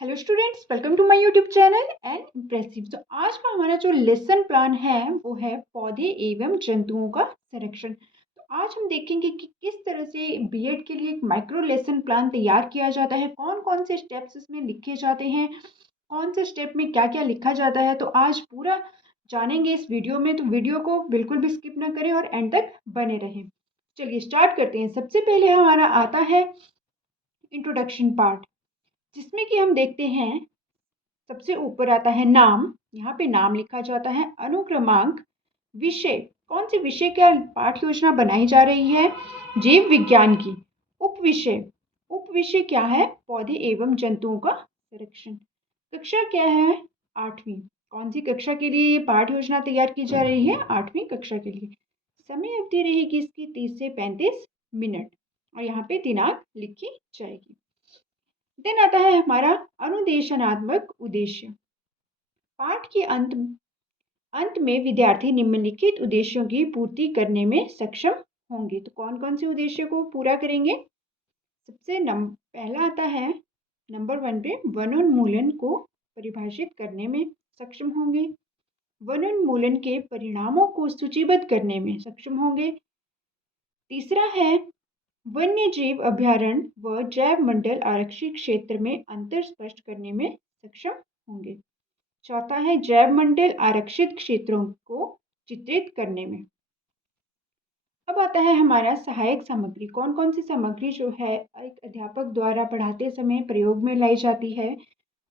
Hello students, welcome to my YouTube channel and impressive. तो आज का हमारा जो लेसन प्लान है वो है पौधे एवं जंतुओं का संरक्षण। तो आज हम देखेंगे कि किस तरह से बीएड के लिए एक माइक्रो लेसन प्लान तैयार किया जाता है, कौन कौन से स्टेप्स इसमें लिखे जाते हैं, कौन से स्टेप में क्या क्या लिखा जाता है। तो आज पूरा जानेंगे इस वीडियो में, तो वीडियो को बिल्कुल भी स्किप ना करें और एंड तक बने रहें। चलिए स्टार्ट करते हैं। सबसे पहले हमारा आता है इंट्रोडक्शन पार्ट, जिसमें कि हम देखते हैं सबसे ऊपर आता है नाम। यहाँ पे नाम लिखा जाता है, अनुक्रमांक, विषय, कौन से विषय का पाठ योजना बनाई जा रही है, जीव विज्ञान की। उप विषय, उप विषय क्या है, पौधे एवं जंतुओं का संरक्षण। कक्षा क्या है, 8वीं। कौन सी कक्षा के लिए ये पाठ योजना तैयार की जा रही है, 8वीं कक्षा के लिए। समय अवधि रहेगी इसकी 30 से 35 मिनट और यहाँ पे दिनांक लिखी जाएगी। देन आता है हमारा अनुदेशनात्मक उद्देश्य। पाठ के अंत में विद्यार्थी निम्नलिखित उद्देश्यों की पूर्ति करने में सक्षम होंगे। तो कौन कौन से उद्देश्य को पूरा करेंगे। सबसे पहला आता है नंबर 1 पे, वनोन्मूलन को परिभाषित करने में सक्षम होंगे। वनोन्मूलन के परिणामों को सूचीबद्ध करने में सक्षम होंगे। तीसरा है वन्य जीव अभयारण्य व जैव मंडल आरक्षित क्षेत्र में अंतर स्पष्ट करने में सक्षम होंगे। चौथा है जैव मंडल आरक्षित क्षेत्रों को चित्रित करने में। अब आता है हमारा सहायक सामग्री। कौन कौन सी सामग्री जो है एक अध्यापक द्वारा पढ़ाते समय प्रयोग में लाई जाती है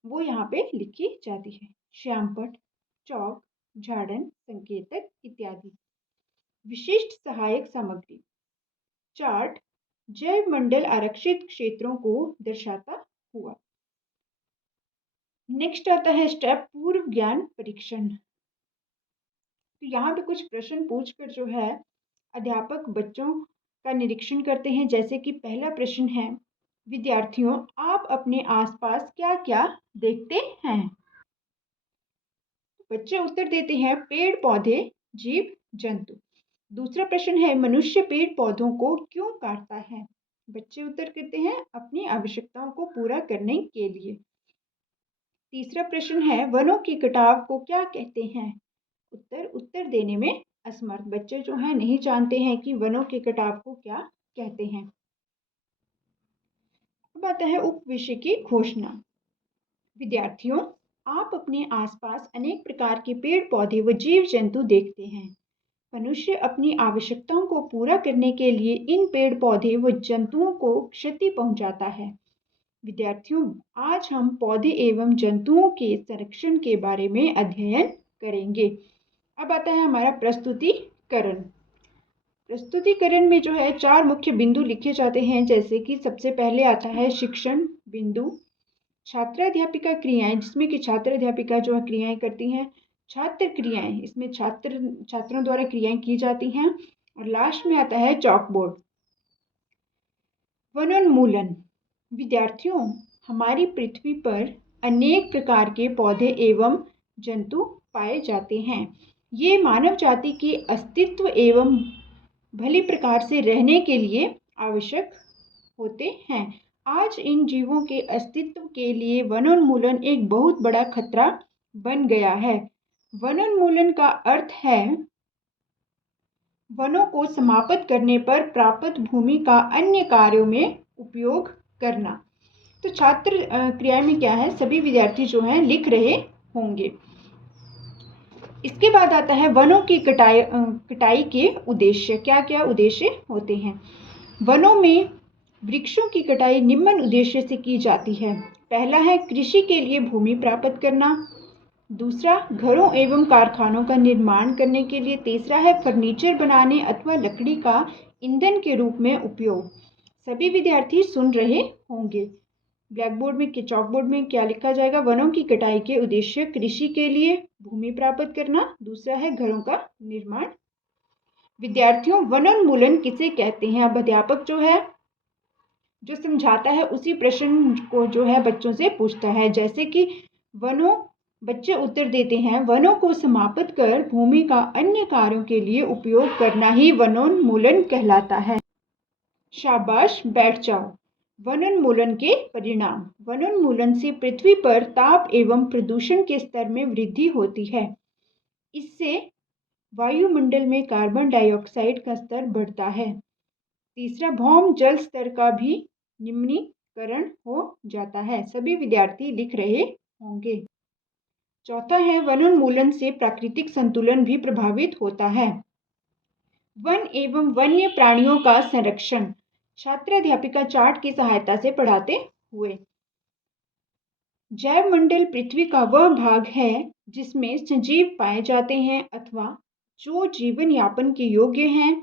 वो यहाँ पे लिखी जाती है। श्यामपट्ट, चौक, झाड़न, संकेतक इत्यादि। विशिष्ट सहायक सामग्री, चार्ट, जैव मंडल आरक्षित क्षेत्रों को दर्शाता हुआ। नेक्स्ट आता है स्टेप, पूर्व ज्ञान परीक्षण। तो यहाँ पे कुछ प्रश्न पूछकर जो है अध्यापक बच्चों का निरीक्षण करते हैं। जैसे कि पहला प्रश्न है, विद्यार्थियों आप अपने आसपास क्या क्या देखते हैं। बच्चे उत्तर देते हैं, पेड़ पौधे, जीव जंतु। दूसरा प्रश्न है, मनुष्य पेड़ पौधों को क्यों काटता है। बच्चे उत्तर करते हैं, अपनी आवश्यकताओं को पूरा करने के लिए। तीसरा प्रश्न है, वनों के कटाव को क्या कहते हैं। उत्तर देने में असमर्थ। बच्चे जो हैं नहीं जानते हैं कि वनों के कटाव को क्या कहते हैं। अब आता है उप विषय की घोषणा। विद्यार्थियों आप अपने आसपास अनेक प्रकार के पेड़ पौधे व जीव जंतु देखते हैं। मनुष्य अपनी आवश्यकताओं को पूरा करने के लिए इन पेड़ पौधे व जंतुओं को क्षति पहुंचाता है। विद्यार्थियों आज हम पौधे एवं जंतुओं के संरक्षण के बारे में अध्ययन करेंगे। अब आता है हमारा प्रस्तुतिकरण। प्रस्तुतिकरण में जो है 4 मुख्य बिंदु लिखे जाते हैं। जैसे कि सबसे पहले आता है शिक्षण बिंदु, छात्र अध्यापिका क्रियाएं, जिसमें कि छात्र अध्यापिका जो है क्रियाएं करती हैं। छात्र क्रियाएं, इसमें छात्रों द्वारा क्रियाएं की जाती हैं। और लास्ट में आता है चॉक बोर्ड। वनोन्मूलन, विद्यार्थियों हमारी पृथ्वी पर अनेक प्रकार के पौधे एवं जंतु पाए जाते हैं। ये मानव जाति के अस्तित्व एवं भली प्रकार से रहने के लिए आवश्यक होते हैं। आज इन जीवों के अस्तित्व के लिए वनोन्मूलन एक बहुत बड़ा खतरा बन गया है। वनोन्मूलन का अर्थ है वनों को समाप्त करने पर प्राप्त भूमि का अन्य कार्यों में उपयोग करना। तो छात्र क्रिया में क्या है, सभी विद्यार्थी जो हैं लिख रहे होंगे। इसके बाद आता है वनों की कटाई के उद्देश्य। क्या क्या उद्देश्य होते हैं। वनों में वृक्षों की कटाई निम्न उद्देश्य से की जाती है। पहला है कृषि के लिए भूमि प्राप्त करना। दूसरा घरों एवं कारखानों का निर्माण करने के लिए। तीसरा है फर्नीचर बनाने अथवा लकड़ी का ईंधन के रूप में उपयोग। सभी विद्यार्थी सुन रहे होंगे। ब्लैक बोर्ड में, चॉक बोर्ड में क्या लिखा जाएगा। वनों की कटाई के उद्देश्य, कृषि के लिए भूमि प्राप्त करना, दूसरा है घरों का निर्माण। विद्यार्थियों वनोन्मूलन किसे कहते हैं। अब अध्यापक जो है जो समझाता है उसी प्रश्न को जो है बच्चों से पूछता है। जैसे कि बच्चे उत्तर देते हैं, वनों को समाप्त कर भूमि का अन्य कार्यों के लिए उपयोग करना ही वनोन्मूलन कहलाता है। शाबाश, बैठ जाओ। वनोन्मूलन के परिणाम। वनोन्मूलन से पृथ्वी पर ताप एवं प्रदूषण के स्तर में वृद्धि होती है। इससे वायुमंडल में कार्बन डाइऑक्साइड का स्तर बढ़ता है। तीसरा, भौम जल स्तर का भी निम्नीकरण हो जाता है। सभी विद्यार्थी लिख रहे होंगे। चौथा है, वनोन्मूलन से प्राकृतिक संतुलन भी प्रभावित होता है। वन एवं वन्य प्राणियों का संरक्षण। छात्र अध्यापिका चार्ट की सहायता से पढ़ाते हुए। जैव मंडल पृथ्वी का वह भाग है जिसमें सजीव पाए जाते हैं अथवा जो जीवन यापन के योग्य हैं।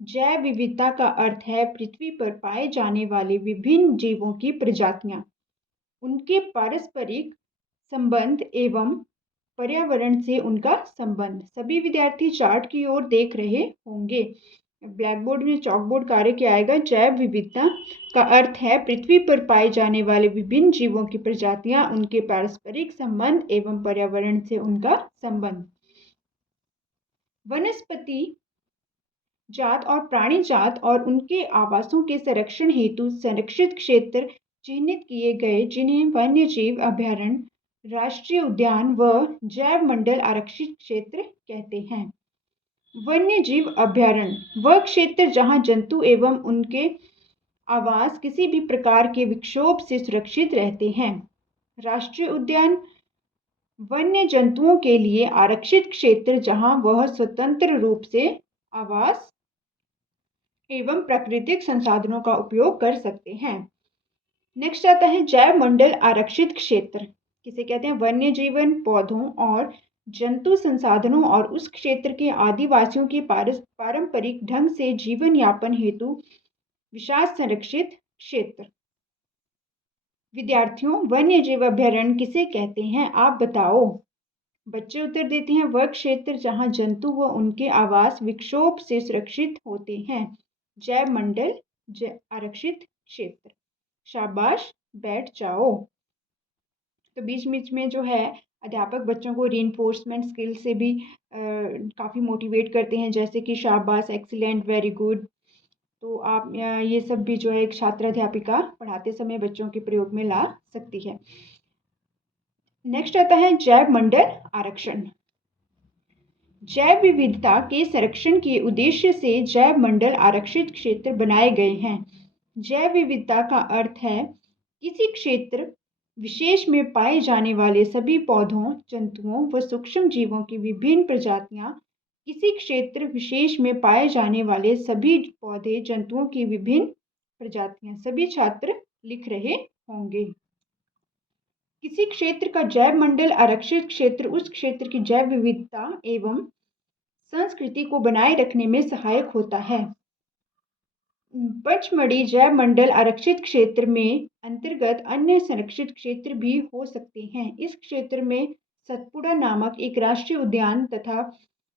जैव विविधता का अर्थ है पृथ्वी पर पाए जाने वाले विभिन्न जीवों की प्रजातियां, उनके पारस्परिक संबंध एवं पर्यावरण से उनका संबंध। सभी विद्यार्थी चार्ट की ओर देख रहे होंगे। ब्लैक बोर्ड में चॉक बोर्ड कार्य क्या आएगा? जैव विविधता का अर्थ है पृथ्वी पर पाए जाने वाले विभिन्न जीवों की प्रजातियां, उनके पारस्परिक संबंध एवं पर्यावरण से उनका संबंध। वनस्पति जात और प्राणी जात और उनके आवासों के संरक्षण हेतु संरक्षित क्षेत्र चिन्हित किए गए, जिन्हें वन्य जीव अभयारण्य, राष्ट्रीय उद्यान व जैव मंडल आरक्षित क्षेत्र कहते हैं। वन्य जीव अभयारण्य वह क्षेत्र जहां जंतु एवं उनके आवास किसी भी प्रकार के विक्षोभ से सुरक्षित रहते हैं। राष्ट्रीय उद्यान वन्य जंतुओं के लिए आरक्षित क्षेत्र जहां वह स्वतंत्र रूप से आवास एवं प्राकृतिक संसाधनों का उपयोग कर सकते हैं। नेक्स्ट आता है जैव मंडल आरक्षित क्षेत्र। किसे कहते हैं? वन्य जीवन, पौधों और जंतु संसाधनों और उस क्षेत्र के आदिवासियों के पारंपरिक ढंग से जीवन यापन हेतु विशाल संरक्षित क्षेत्र। विद्यार्थियों, वन्य जीव अभयारण्य किसे कहते हैं? आप बताओ। बच्चे उत्तर देते हैं, वह क्षेत्र जहां जंतु व उनके आवास विक्षोभ से सुरक्षित होते हैं। जैव मंडल आरक्षित क्षेत्र। शाबाश, बैठ जाओ। तो बीच बीच में जो है अध्यापक बच्चों को रीइंफोर्समेंट स्किल से भी काफ़ी मोटिवेट करते हैं, जैसे कि शाबाश, एक्सीलेंट, वेरी गुड। तो आप ये सब भी जो है एक छात्र अध्यापिका पढ़ाते समय बच्चों के प्रयोग में ला सकती है। नेक्स्ट आता है जैव मंडल आरक्षण। जैव विविधता के संरक्षण के उद्देश्य से जैव मंडल आरक्षित क्षेत्र बनाए गए हैं। जैव विविधता का अर्थ है किसी क्षेत्र विशेष में पाए जाने वाले सभी पौधों, जंतुओं व सूक्ष्म जीवों की विभिन्न प्रजातियां, किसी क्षेत्र विशेष में पाए जाने वाले सभी पौधे, जंतुओं की विभिन्न प्रजातियां। सभी छात्र लिख रहे होंगे। किसी क्षेत्र का जैव मंडल आरक्षित क्षेत्र उस क्षेत्र की जैव विविधता एवं संस्कृति को बनाए रखने में सहायक होता है। पचमढ़ी जैव मंडल आरक्षित क्षेत्र में अंतर्गत अन्य संरक्षित क्षेत्र भी हो सकते हैं। इस क्षेत्र में सतपुड़ा नामक एक राष्ट्रीय उद्यान तथा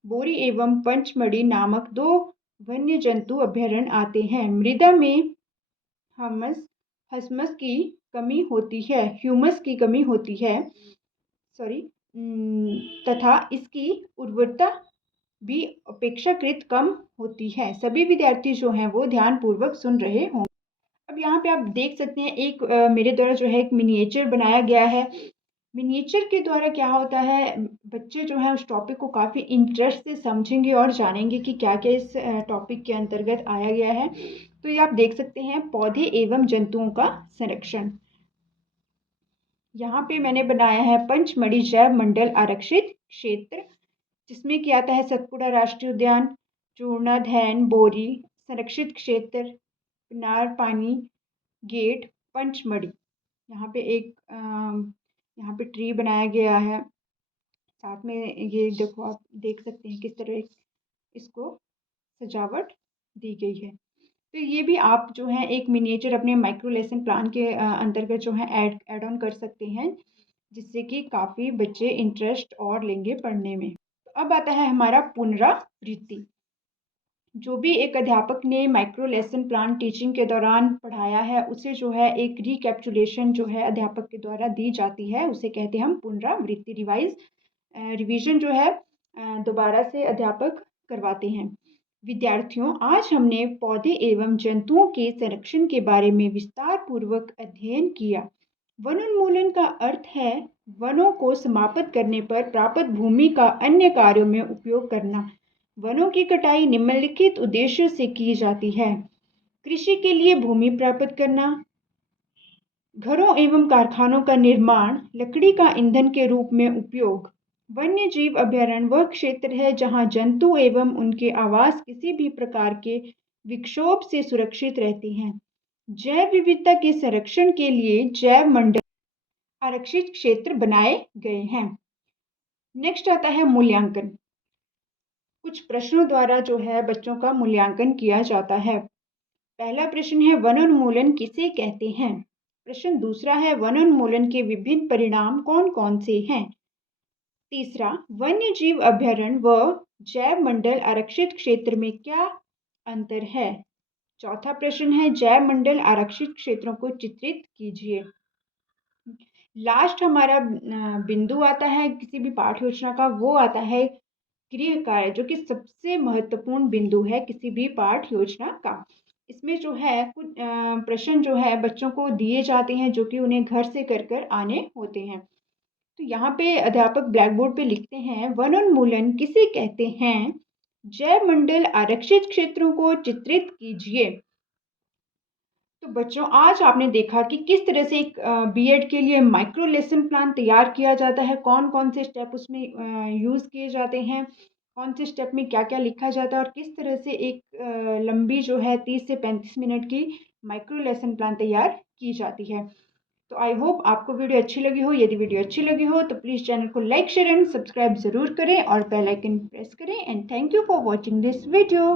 बोरी एवं पंचमढ़ी नामक 2 वन्य जंतु अभयारण्य आते हैं। मृदा में ह्यूमस की कमी होती है तथा इसकी उर्वरता भी अपेक्षाकृत कम होती है। सभी विद्यार्थी जो हैं वो ध्यानपूर्वक सुन रहे होंगे। अब यहाँ पे आप देख सकते हैं एक मेरे द्वारा जो है एक मिनिएचर बनाया गया है। मिनिएचर के द्वारा क्या होता है, बच्चे जो हैं उस टॉपिक को काफ़ी इंटरेस्ट से समझेंगे और जानेंगे कि क्या क्या इस टॉपिक के अंतर्गत आया गया है। तो ये आप देख सकते हैं पौधे एवं जंतुओं का संरक्षण। यहाँ पे मैंने बनाया है पंचमढ़ी जैव मंडल आरक्षित क्षेत्र, जिसमें क्या आता है सतपुड़ा राष्ट्रीय उद्यान, चूर्णा, धैन, बोरी संरक्षित क्षेत्र, पिनार, पानी गेट, पंचमढ़ी। यहाँ पे एक यहाँ पे ट्री बनाया गया है। साथ में ये देखो, आप देख सकते हैं किस तरह इसको सजावट दी गई है। तो ये भी आप जो है एक मिनिएचर अपने माइक्रो लेसन प्लान के अंतर्गत जो है ऐड ऑन कर सकते हैं, जिससे कि काफ़ी बच्चे इंटरेस्ट और लेंगे पढ़ने में। तो अब आता है हमारा पुनरावृत्ति। जो भी एक अध्यापक ने माइक्रो लेसन प्लान टीचिंग के दौरान पढ़ाया है, उसे जो है एक रिकैप्चुलेशन जो है अध्यापक के द्वारा दी जाती है, उसे कहते हैं हम पुनरावृत्ति। रिवीजन जो है दोबारा से अध्यापक करवाते हैं। विद्यार्थियों, आज हमने पौधे एवं जंतुओं के संरक्षण के बारे में विस्तार पूर्वक अध्ययन किया। वनोन्मूलन का अर्थ है वनों को समाप्त करने पर प्राप्त भूमि का अन्य कार्यों में उपयोग करना। वनों की कटाई निम्नलिखित उद्देश्यों से की जाती है: कृषि के लिए भूमि प्राप्त करना, घरों एवं कारखानों का निर्माण, लकड़ी का ईंधन के रूप में उपयोग। वन्य जीव अभयारण्य वह क्षेत्र है जहां जंतु एवं उनके आवास किसी भी प्रकार के विक्षोभ से सुरक्षित रहते हैं। जैव विविधता के संरक्षण के लिए जैव मंडल आरक्षित क्षेत्र बनाए गए हैं। नेक्स्ट आता है मूल्यांकन। कुछ प्रश्नों द्वारा जो है बच्चों का मूल्यांकन किया जाता है। पहला प्रश्न है, वनोन्मूलन किसे कहते हैं? प्रश्न दूसरा है, वनोन्मूलन के विभिन्न परिणाम कौन कौन से हैं? तीसरा, वन्य जीव अभयारण्य व जैव मंडल आरक्षित क्षेत्र में क्या अंतर है? चौथा प्रश्न है, जैव मंडल आरक्षित क्षेत्रों को चित्रित कीजिए। लास्ट हमारा बिंदु आता है किसी भी पाठ योजना का, वो आता है गृह कार्य, जो कि सबसे महत्वपूर्ण बिंदु है किसी भी पाठ योजना का। इसमें जो है कुछ प्रश्न जो है बच्चों को दिए जाते हैं जो कि उन्हें घर से कर कर आने होते हैं। तो यहाँ पे अध्यापक ब्लैक बोर्ड पे लिखते हैं, वनोन्मूलन किसे कहते हैं? जैव मंडल आरक्षित क्षेत्रों को चित्रित कीजिए। तो बच्चों, आज आपने देखा कि किस तरह से एक बीएड के लिए माइक्रो लेसन प्लान तैयार किया जाता है, कौन कौन से स्टेप उसमें यूज़ किए जाते हैं, कौन से स्टेप में क्या क्या लिखा जाता है और किस तरह से एक लंबी जो है 30 से 35 मिनट की माइक्रो लेसन प्लान तैयार की जाती है। तो आई होप आपको वीडियो अच्छी लगी हो। यदि वीडियो अच्छी लगी हो तो प्लीज़ चैनल को लाइक शेयर एंड सब्सक्राइब ज़रूर करें और बेल आइकन प्रेस करें। And thank you for watching this video.